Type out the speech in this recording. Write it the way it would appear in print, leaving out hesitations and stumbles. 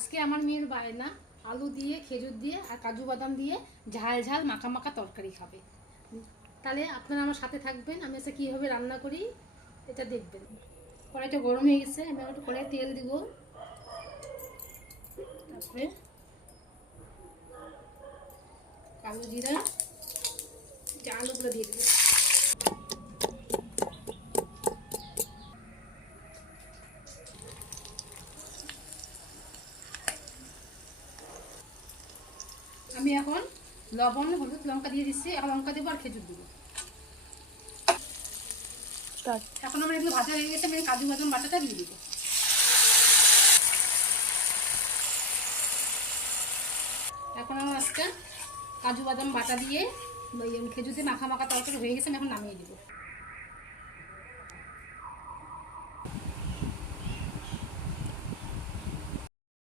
আজকে আমার মেয়ের বায়না আলু দিয়ে খেজুর দিয়ে আর কাজু বাদাম দিয়ে ঝাল ঝাল মাখা মাখা তরকারি খাবে। তাহলে আপনারা আমার সাথে থাকবেন, আমি আজকে কীভাবে রান্না করি এটা দেখবেন। কড়াইটা গরম হয়ে গেছে, আমি একটু কড়াই তেল দিব, তারপরে কালো জিরা আলুগুলো দিয়ে দেবো। আমি এখন লবণ হলুদ লঙ্কা দিয়ে দিচ্ছি, এখন লঙ্কা দেবো আর খেজুর দেবো। এখন আমার এগুলো ভাজা হয়ে গেছে, আমি কাজু বাদাম বাটাটা দিয়ে দিব। এখন আমার আজকে কাজু বাদাম বাটা দিয়ে খেজুর দিয়ে মাখা মাখা তরকারি হয়ে গেছে, আমি এখন নামিয়ে দিব।